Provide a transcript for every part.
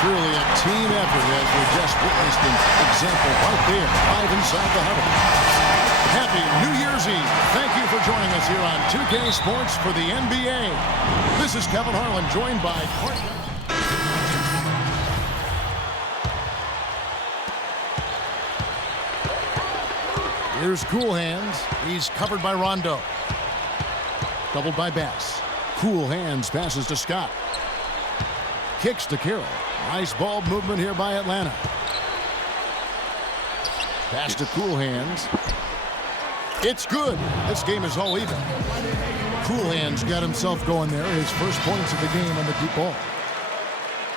Truly a team effort as we just witnessed an example right there, live inside the huddle. Happy New Year's Eve. Thank you for joining us here on 2K Sports for the NBA. This is Kevin Harlan, joined by Clark. Here's Cool Hands. He's covered by Rondo. Doubled by Bass. Cool Hands passes to Scott. Kicks to Carroll. Nice ball movement here by Atlanta. Pass to Cool Hands. It's good. This game is all even. Cool Hands got himself going there. His first points of the game on the deep ball.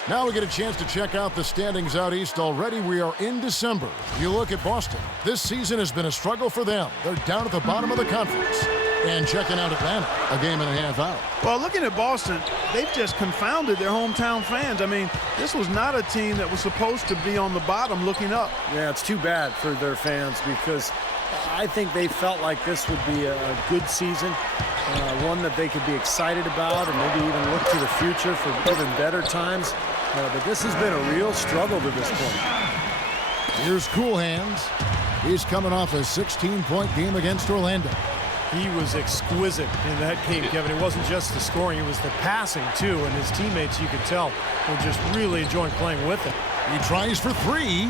Now we get a chance to check out the standings out east already. We are in December. You look at Boston. This season has been a struggle for them. They're down at the bottom of the conference. And checking out Atlanta, a game and a half out. Well, looking at Boston, they've just confounded their hometown fans. I mean, this was not a team that was supposed to be on the bottom looking up. Yeah, it's too bad for their fans because I think they felt like this would be a good season, one that they could be excited about and maybe even look to the future for even better times. But this has been a real struggle to this point. Here's Cool Hands. He's coming off a 16-point game against Orlando. He was exquisite in that game, Kevin. It wasn't just the scoring, it was the passing, too. And his teammates, you could tell, were just really enjoying playing with him. He tries for three.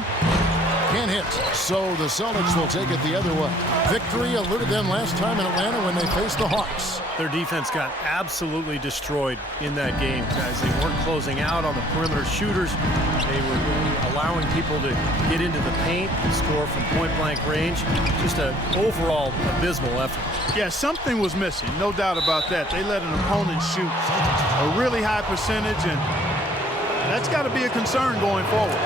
Can't hit. So the Celtics will take it the other way. Victory eluded them last time in Atlanta when they faced the Hawks. Their defense got absolutely destroyed in that game, guys. They weren't closing out on the perimeter shooters. They were really allowing people to get into the paint and score from point-blank range. Just an overall abysmal effort. Yeah, something was missing, no doubt about that. They let an opponent shoot a really high percentage, and that's got to be a concern going forward.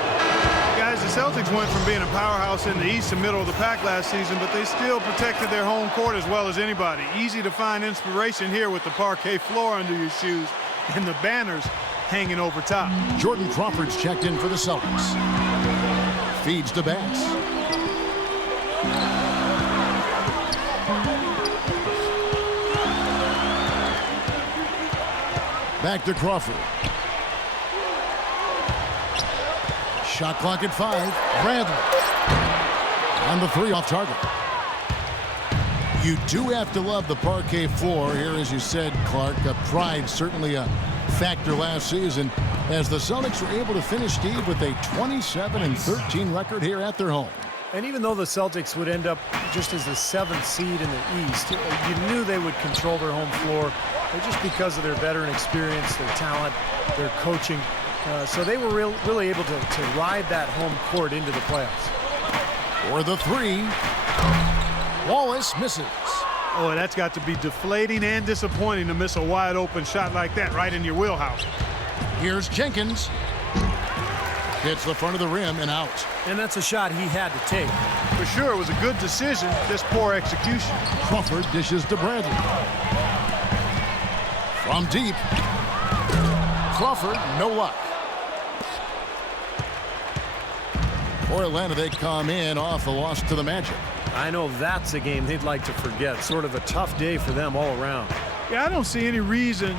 Guys, the Celtics went from being a powerhouse in the East and middle of the pack last season, but they still protected their home court as well as anybody. Easy to find inspiration here with the parquet floor under your shoes and the banners hanging over top. Jordan Crawford's checked in for the Celtics. Feeds to Bass. Back to Crawford. Shot clock at 5. Bradley. On the 3 off target. You do have to love the parquet floor here, as you said, Clark. Pride certainly a factor last season as the Celtics were able to finish, Steve, with a 27-13 record here at their home. And even though the Celtics would end up just as the 7th seed in the East, you knew they would control their home floor just because of their veteran experience, their talent, their coaching. So they were really able to ride that home court into the playoffs. For the 3, Wallace misses. Oh, that's got to be deflating and disappointing to miss a wide-open shot like that right in your wheelhouse. Here's Jenkins. Hits the front of the rim and out. And that's a shot he had to take. For sure, it was a good decision, just poor execution. Crawford dishes to Bradley. From deep. Crawford, no luck. For Atlanta, they come in off the loss to the Magic. I know that's a game they'd like to forget. Sort of a tough day for them all around. Yeah, I don't see any reason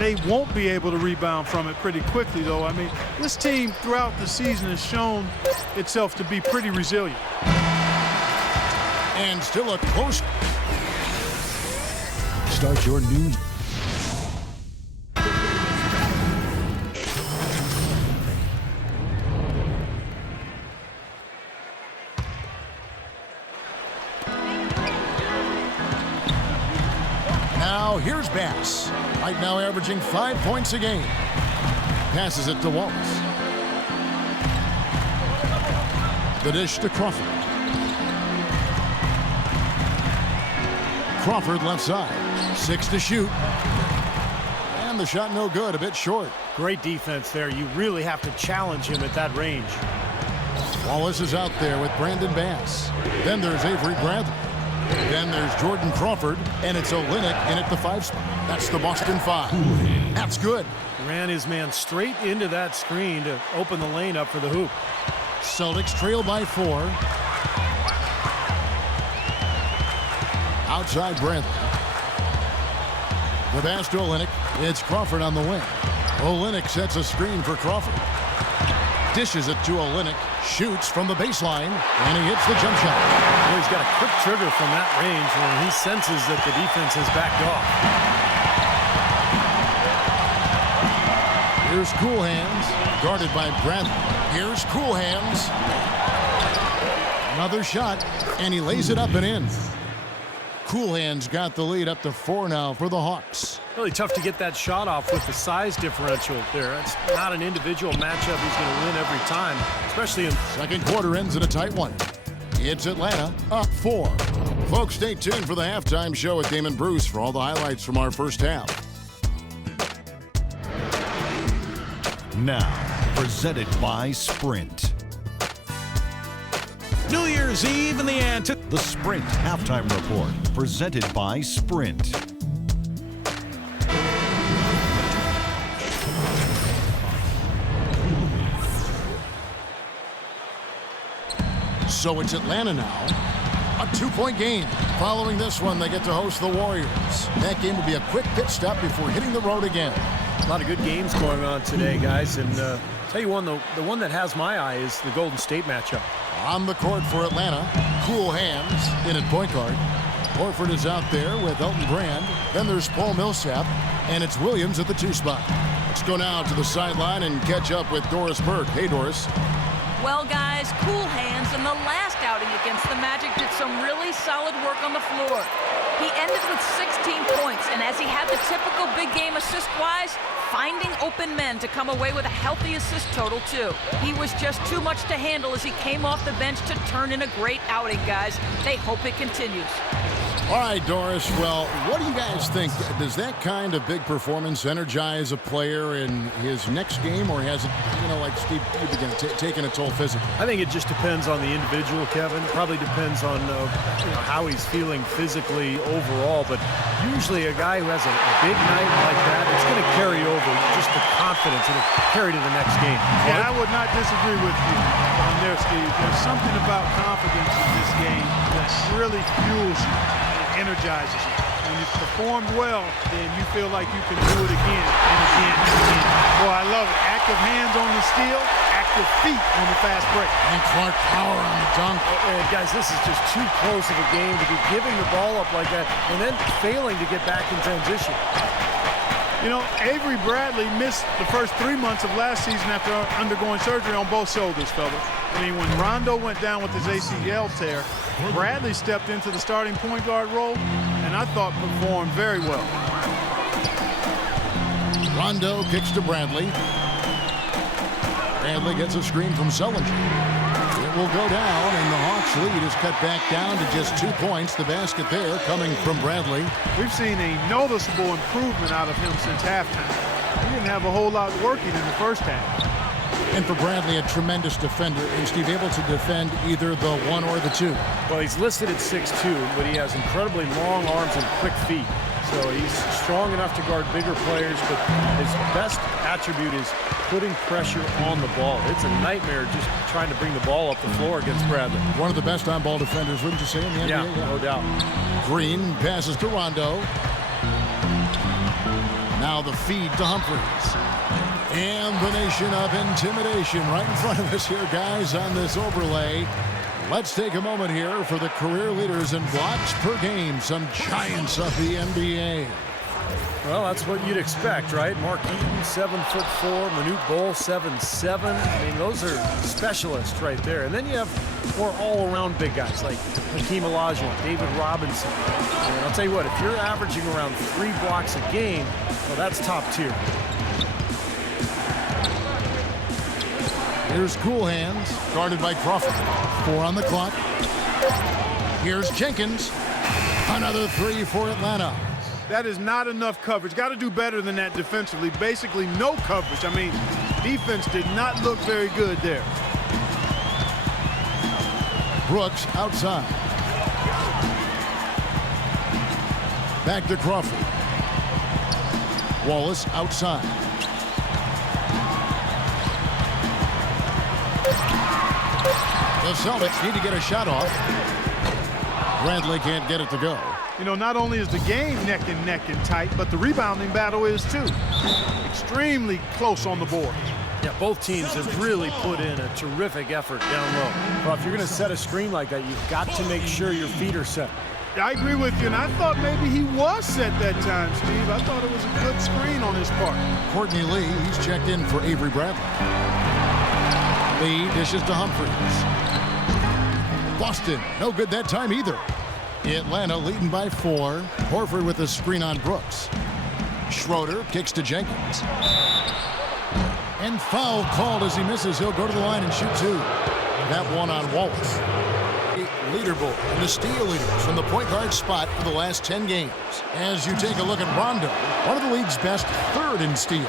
they won't be able to rebound from it pretty quickly, though. I mean, this team throughout the season has shown itself to be pretty resilient. And still a close. Start your new. Now here's Bass. Right now averaging 5 points a game. Passes it to Wallace. The dish to Crawford. Crawford left side. 6 to shoot. And the shot no good, a bit short. Great defense there. You really have to challenge him at that range. Wallace is out there with Brandon Bass. Then there's Avery Bradley. Then there's Jordan Crawford, and it's Olynyk in at the 5 spot. That's the Boston 5. That's good. Ran his man straight into that screen to open the lane up for the hoop. Celtics trail by 4. Outside Bradley. The pass to Olynyk. It's Crawford on the wing. Olynyk sets a screen for Crawford. dishes it to Olynyk, shoots from the baseline, and he hits the jump shot. Well, he's got a quick trigger from that range when he senses that the defense has backed off. Here's Cool Hands, guarded by Bradley. Here's Cool Hands. Another shot, and he lays it up and in. Cool Hands got the lead up to 4 now for the Hawks. Really tough to get that shot off with the size differential there. It's not an individual matchup he's going to win every time, especially in... Second quarter ends in a tight one. It's Atlanta up 4. Folks, stay tuned for the halftime show with Damon Bruce for all the highlights from our first half. Now, presented by Sprint. New Year's Eve in the The Sprint Halftime Report, presented by Sprint. So it's Atlanta now. A 2-point game. Following this one, they get to host the Warriors. That game will be a quick pit stop before hitting the road again. A lot of good games going on today, guys. And tell you one, the one that has my eye is the Golden State matchup. On the court for Atlanta, Cool Hands in at point guard. Horford is out there with Elton Brand. Then there's Paul Millsap, and it's Williams at the 2 spot. Let's go now to the sideline and catch up with Doris Burke. Hey, Doris. Well, guys, Cool Hands in the last outing against the Magic did some really solid work on the floor. He ended with 16 points, and as he had the typical big game assist-wise, finding open men to come away with a healthy assist total, too. He was just too much to handle as he came off the bench to turn in a great outing, guys. They hope it continues. All right, Doris. Well, what do you guys think? Does that kind of big performance energize a player in his next game, or has it, like Steve, you begin taking a toll physically? I think it just depends on the individual, Kevin. It probably depends on how he's feeling physically overall. But usually a guy who has a big night like that, it's going to carry over just the confidence. It'll carry to the next game. Yeah, I would not disagree with you on there, Steve. There's something about confidence in this game that really fuels you. Energizes you. When you've performed well, then you feel like you can do it again and again and again. Boy, I love it. Active hands on the steal, active feet on the fast break. And Clark power on the dunk. And guys, this is just too close of a game to be giving the ball up like that and then failing to get back in transition. Avery Bradley missed the first 3 months of last season after undergoing surgery on both shoulders, fellas. When Rondo went down with his ACL tear, Bradley stepped into the starting point guard role, and I thought performed very well. Rondo kicks to Bradley. Bradley gets a screen from Sullinger. It will go down, and the Hawks' lead is cut back down to just 2 points. The basket there coming from Bradley. We've seen a noticeable improvement out of him since halftime. He didn't have a whole lot working in the first half. And for Bradley, a tremendous defender. And Steve, able to defend either the 1 or the 2. Well, he's listed at 6'2", but he has incredibly long arms and quick feet. So he's strong enough to guard bigger players, but his best attribute is putting pressure on the ball. It's a nightmare just trying to bring the ball up the floor against Bradley. One of the best on-ball defenders, wouldn't you say, in the NBA? Yeah, no doubt. Green passes to Rondo. Now the feed to Humphries. And the nation of intimidation right in front of us here, guys, on this overlay. Let's take a moment here for the career leaders in blocks per game, some giants of the NBA. Well, that's what you'd expect, right? Mark Eaton, 7'4", Manute Bol, 7'7". Those are specialists right there. And then you have more all-around big guys like Hakeem Olajuwon, David Robinson. And I'll tell you what, if you're averaging around 3 blocks a game, well, that's top tier. Here's Cool Hands, guarded by Crawford. 4 on the clock. Here's Jenkins. Another 3 for Atlanta. That is not enough coverage. Got to do better than that defensively. Basically no coverage. Defense did not look very good there. Brooks outside. Back to Crawford. Wallace outside. The Celtics need to get a shot off. Bradley can't get it to go. Not only is the game neck and tight, but the rebounding battle is too. Extremely close on the board. Yeah, both teams have really put in a terrific effort down low. Well, if you're going to set a screen like that, you've got to make sure your feet are set. I agree with you, and I thought maybe he was set that time, Steve. I thought it was a good screen on his part. Courtney Lee, he's checked in for Avery Bradley. Lee dishes to Humphries. Boston, no good that time either. Atlanta leading by 4. Horford with a screen on Brooks. Schroeder kicks to Jenkins. And foul called as he misses. He'll go to the line and shoot 2. That one on Wallace. Leaderboard and the steal leaders from the point guard spot for the last 10 games. As you take a look at Rondo, one of the league's best, 3rd in steals.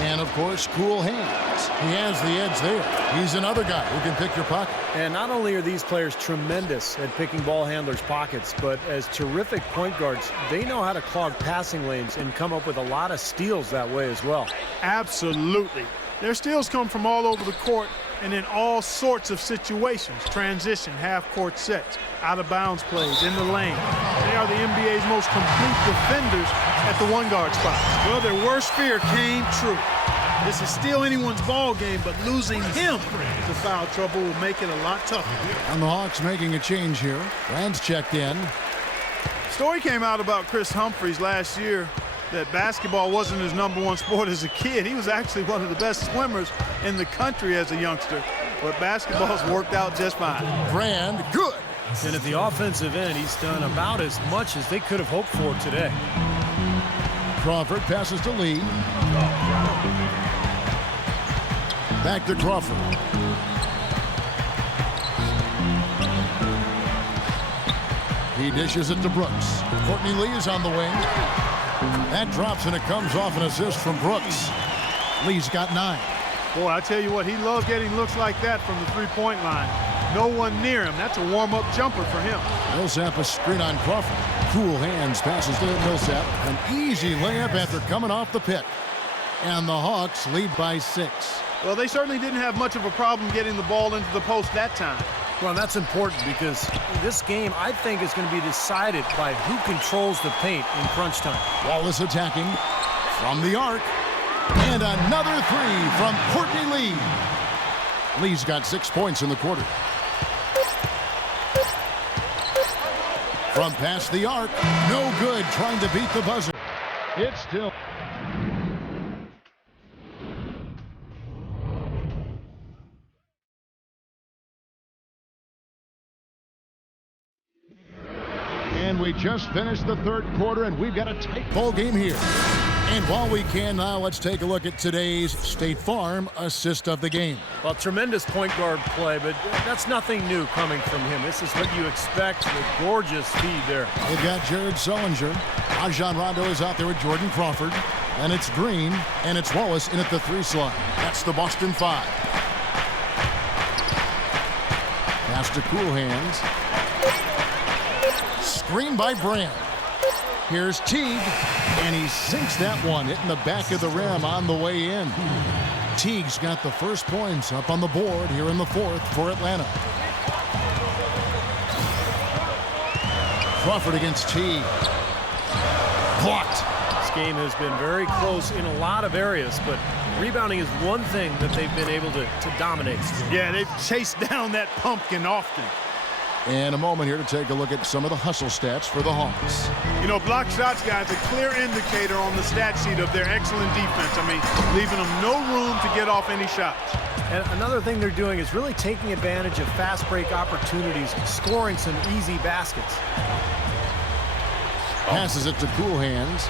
And, of course, cool hands. He has the edge there. He's another guy who can pick your pocket. And not only are these players tremendous at picking ball handlers' pockets, but as terrific point guards, they know how to clog passing lanes and come up with a lot of steals that way as well. Absolutely. Their steals come from all over the court and in all sorts of situations. Transition, half-court sets, out-of-bounds plays, in the lane. They are the NBA's most complete defenders at the one-guard spot. Well, their worst fear came true. This is still anyone's ball game, but losing him to foul trouble will make it a lot tougher. And the Hawks making a change here. Rand's checked in. Story came out about Chris Humphries last year that basketball wasn't his #1 sport as a kid. He was actually one of the best swimmers in the country as a youngster, but basketball's worked out just fine. Brand, good. And at the offensive end, he's done about as much as they could have hoped for today. Crawford passes to Lee. Back to Crawford. He dishes it to Brooks. Courtney Lee is on the wing. That drops and it comes off an assist from Brooks. Lee's got 9. Boy, I tell you what, he loves getting looks like that from the three-point line. No one near him. That's a warm-up jumper for him. Millsap a screen on Crawford. Cool hands passes to Millsap. An easy layup after coming off the pick. And the Hawks lead by 6. Well, they certainly didn't have much of a problem getting the ball into the post that time. Well, that's important because this game, I think, is going to be decided by who controls the paint in crunch time. Wallace attacking from the arc. And another 3 from Courtney Lee. Lee's got 6 points in the quarter. From past the arc, no good, trying to beat the buzzer. It's still... And we just finished the 3rd quarter, and we've got a tight ball game here. And while we can now, let's take a look at today's State Farm assist of the game. Well, tremendous point guard play, but that's nothing new coming from him. This is what you expect with gorgeous speed there. They've got Jared Sullinger. Rajon Rondo is out there with Jordan Crawford. And it's Green, and it's Wallace in at the 3 slot. That's the Boston 5. Pass to Cool Hands. Screen by Brand. Here's Teague, and he sinks that one, hitting the back of the rim on the way in. Teague's got the first points up on the board here in the 4th for Atlanta. Crawford against Teague. Blocked. This game has been very close in a lot of areas, but rebounding is one thing that they've been able to dominate. Yeah, they've chased down that pumpkin often. And a moment here to take a look at some of the hustle stats for the Hawks. You know, block shots, guys, a clear indicator on the stat sheet of their excellent defense. I mean, leaving them no room to get off any shots. And another thing they're doing is really taking advantage of fast break opportunities, scoring some easy baskets. Passes it to Cool Hands.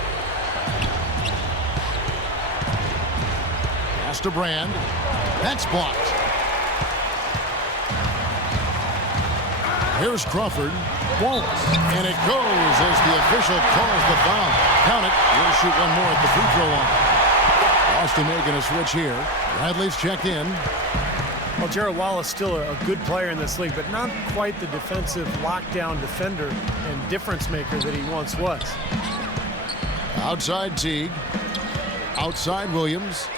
Pass to Brand. That's blocked. Here's Crawford. Wallace. And it goes as the official calls the foul. Count it. We'll shoot one more at the free throw line. Boston making a switch here. Bradley's checked in. Well, Gerald Wallace still a good player in this league, but not quite the defensive lockdown defender and difference maker that he once was. Outside Teague. Outside Williams.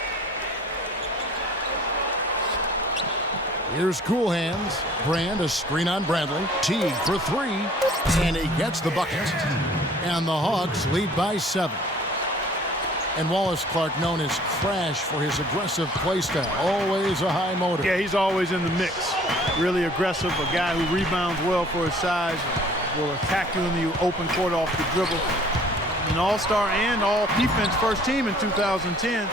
Here's Cool Hands. Brand, a screen on Bradley. Teague for 3. And he gets the bucket. And the Hawks lead by 7. And Wallace Clark, known as Crash for his aggressive play style. Always a high motor. Yeah, he's always in the mix. Really aggressive, a guy who rebounds well for his size, will attack you in the open court off the dribble. An all-star and all-defense first team in 2010.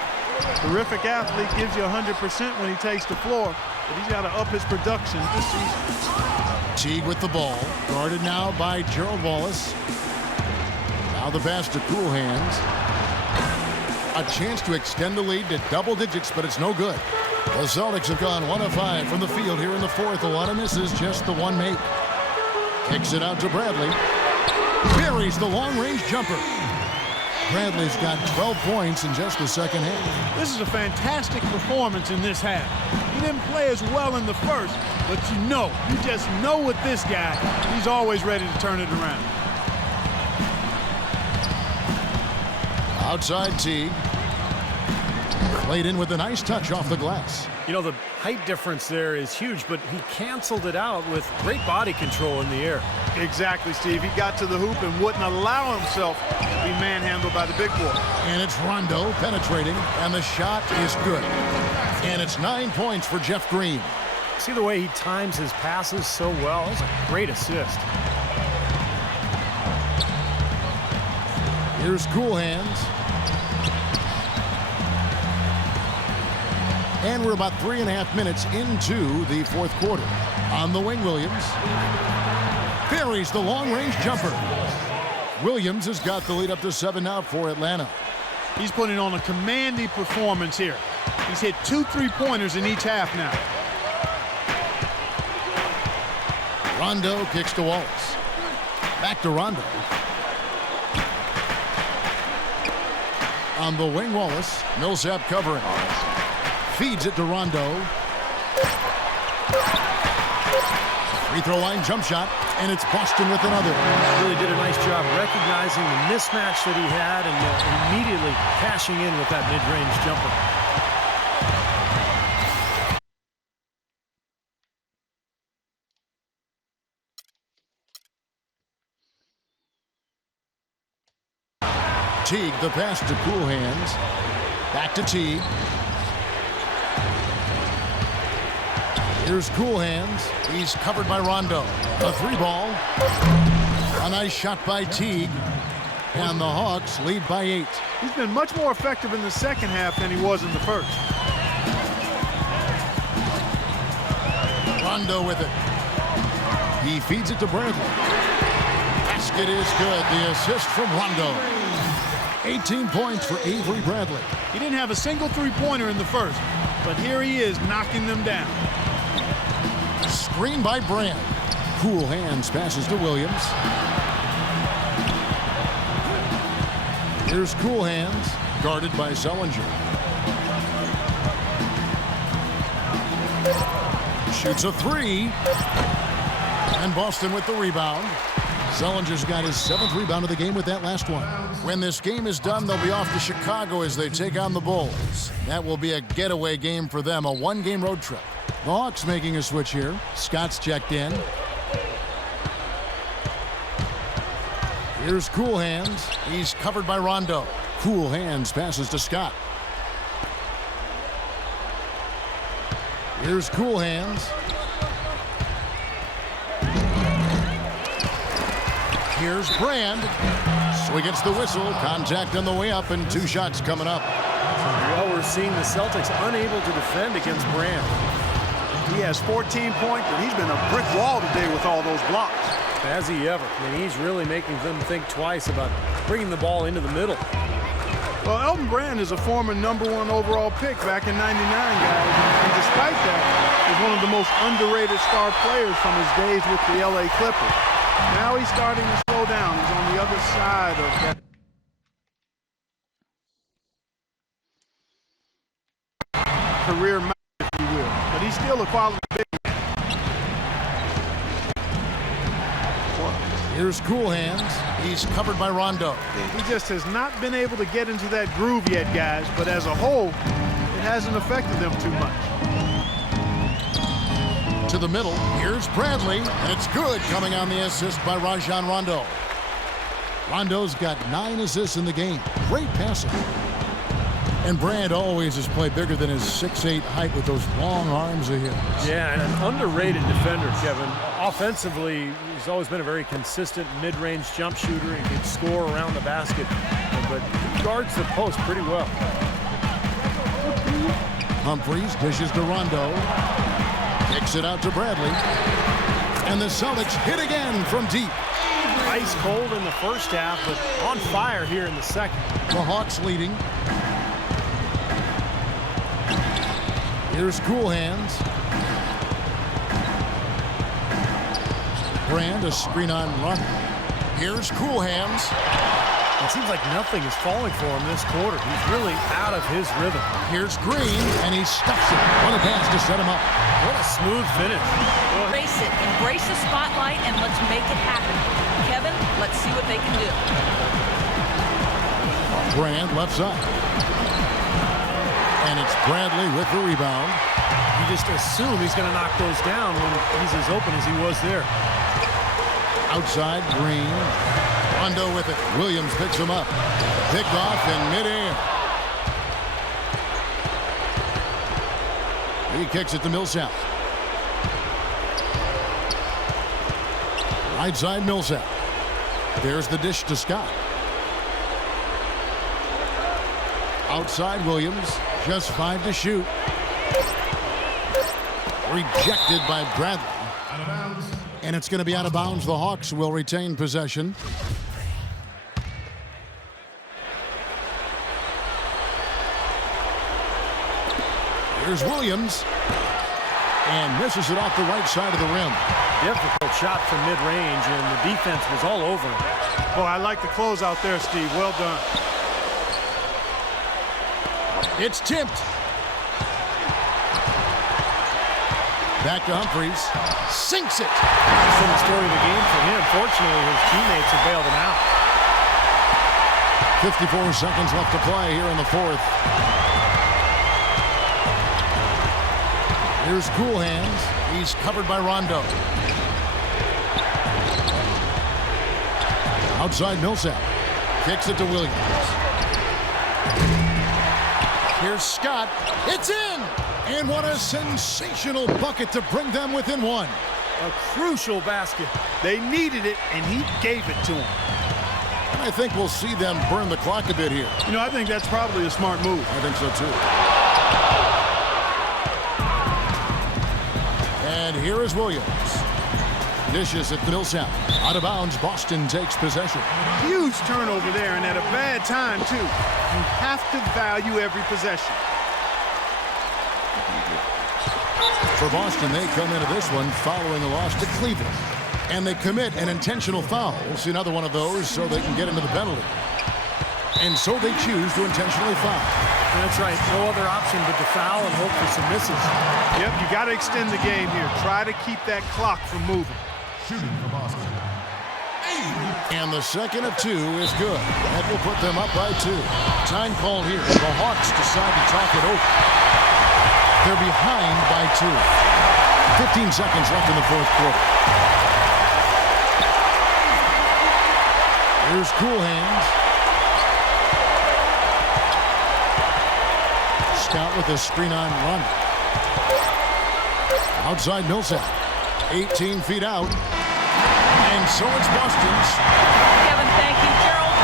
Terrific athlete, gives you 100% when he takes the floor, but he's got to up his production this season. Teague with the ball, guarded now by Gerald Wallace. Now the pass to Cool Hands. A chance to extend the lead to double digits, but it's no good. The Celtics have gone 1 of 5 from the field here in the fourth. A lot of misses, just the one make. Kicks it out to Bradley. Buries the long-range jumper. Bradley's got 12 points in just the second half. This is a fantastic performance in this half. He didn't play as well in the first, but you just know with this guy, he's always ready to turn it around. Outside Teague. Played in with a nice touch off the glass. You know, the height difference there is huge, but he canceled it out with great body control in the air. Exactly, Steve. He got to the hoop and wouldn't allow himself to be manhandled by the big boy. And it's Rondo penetrating, and the shot is good. And it's 9 points for Jeff Green. See the way he times his passes so well? It's a great assist. Here's Cool Hands. And we're about 3.5 minutes into the fourth quarter. On the wing, Williams. Buries the long-range jumper. Williams has got the lead up to 7 now for Atlanta. He's putting on a commanding performance here. He's hit 2 3-pointers in each half now. Rondo kicks to Wallace. Back to Rondo. On the wing, Wallace. Millsap covering. Feeds it to Rondo. Free throw line jump shot, and it's Boston with another. Really did a nice job recognizing the mismatch that he had and immediately cashing in with that mid-range jumper. Teague, the pass to Cool Hands. Back to Teague. Here's Cool Hands. He's covered by Rondo. A 3-ball. A nice shot by Teague. And the Hawks lead by 8. He's been much more effective in the second half than he was in the first. Rondo with it. He feeds it to Bradley. Basket is good. The assist from Rondo. 18 points for Avery Bradley. He didn't have a single 3-pointer in the first, but here he is knocking them down. Screen by Brand. Cool Hands passes to Williams. Here's Cool Hands, guarded by Zellinger. Shoots a 3. And Boston with the rebound. Zellinger's got his 7th rebound of the game with that last one. When this game is done, they'll be off to Chicago as they take on the Bulls. That will be a getaway game for them, a 1-game road trip. The Hawks making a switch here. Scott's checked in. Here's Cool Hands. He's covered by Rondo. Cool Hands passes to Scott. Here's Cool Hands. Here's Brand. So he gets the whistle. Contact on the way up and 2 shots coming up. Well, we're seeing the Celtics unable to defend against Brand. He has 14 points, but he's been a brick wall today with all those blocks. Has he ever? I mean, he's really making them think twice about bringing the ball into the middle. Well, Elton Brand is a former #1 overall pick back in '99, guys. And despite that, he's one of the most underrated star players from his days with the LA Clippers. Now he's starting to slow down. He's on the other side of that. Career match, if you will. But he's still a quality big man. Here's Cool Hands. He's covered by Rondo. He just has not been able to get into that groove yet, guys. But as a whole, it hasn't affected them too much. To the middle. Here's Bradley. And it's good, coming on the assist by Rajon Rondo. Rondo's got 9 assists in the game. Great passing. And Brand always has played bigger than his 6'8" height with those long arms of his. Yeah, and an underrated defender, Kevin. Offensively, he's always been a very consistent mid-range jump shooter. He can score around the basket, but he guards the post pretty well. Humphries dishes to Rondo. Kicks it out to Bradley. And the Celtics hit again from deep. Ice cold in the first half, but on fire here in the second. The Hawks leading. Here's Cool Hands. Brand, a screen on run. Here's Cool Hands. It seems like nothing is falling for him this quarter. He's really out of his rhythm. Here's Green, and he stuffs it. What a pass to set him up. What a smooth finish. Embrace it. Embrace the spotlight, and let's make it happen. Kevin, let's see what they can do. Brand left side. And it's Bradley with the rebound. You just assume he's going to knock those down when he's as open as he was there. Outside, Green. Rondo with it. Williams picks him up. Picked off in midair. He kicks it to Millsap. Right side, Millsap. There's the dish to Scott. Outside, Williams. Just 5 to shoot. Rejected by Bradley. And it's going to be out of bounds. The Hawks will retain possession. Here's Williams. And misses it off the right side of the rim. Difficult shot from mid-range, and the defense was all over him. Well, I like the close out there, Steve. Well done. It's tipped. Back to Humphries. Sinks it. That's been the story of the game for him. Fortunately, his teammates have bailed him out. 54 seconds left to play here in the fourth. Here's Cool Hands. He's covered by Rondo. Outside Millsap. Kicks it to Williams. Here's Scott. It's in! And what a sensational bucket to bring them within one. A crucial basket. They needed it, and he gave it to them. And I think we'll see them burn the clock a bit here. You know, I think that's probably a smart move. I think so, too. And here is Williams. Dishes at Millsap. Out of bounds, Boston takes possession. Huge turnover there, and at a bad time, too. You have to value every possession. For Boston, they come into this one following a loss to Cleveland. And they commit an intentional foul. We'll see another one of those so they can get into the penalty. And so they choose to intentionally foul. That's right. No other option but to foul and hope for some misses. Yep, you got to extend the game here. Try to keep that clock from moving. Shooting for Boston. And the second of 2 is good. That will put them up by 2. Time called here. The Hawks decide to talk it over. They're behind by 2. 15 seconds left in the fourth quarter. Here's Cool Hands. Scott with a screen on run. Outside Millsap. 18 feet out. And so it's Boston's. Kevin, thank you. Gerald.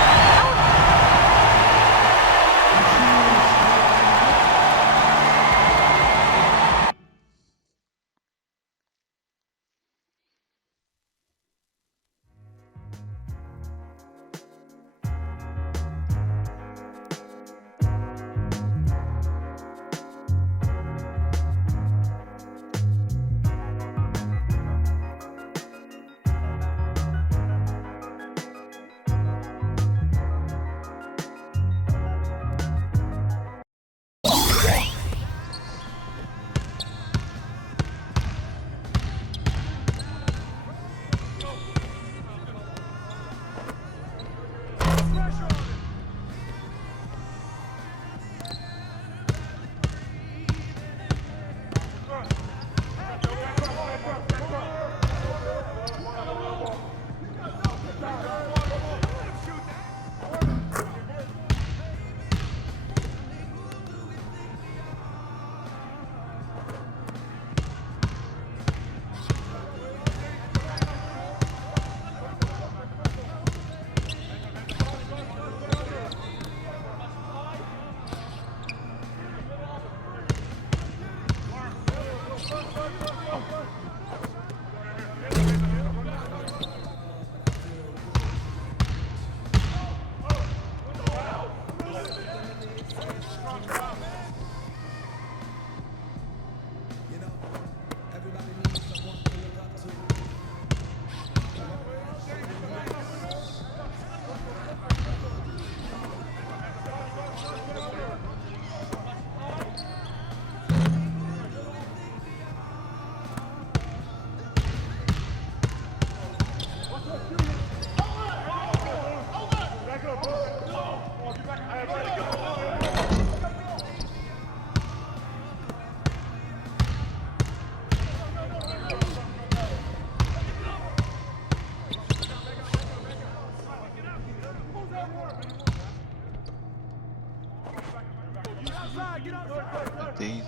These.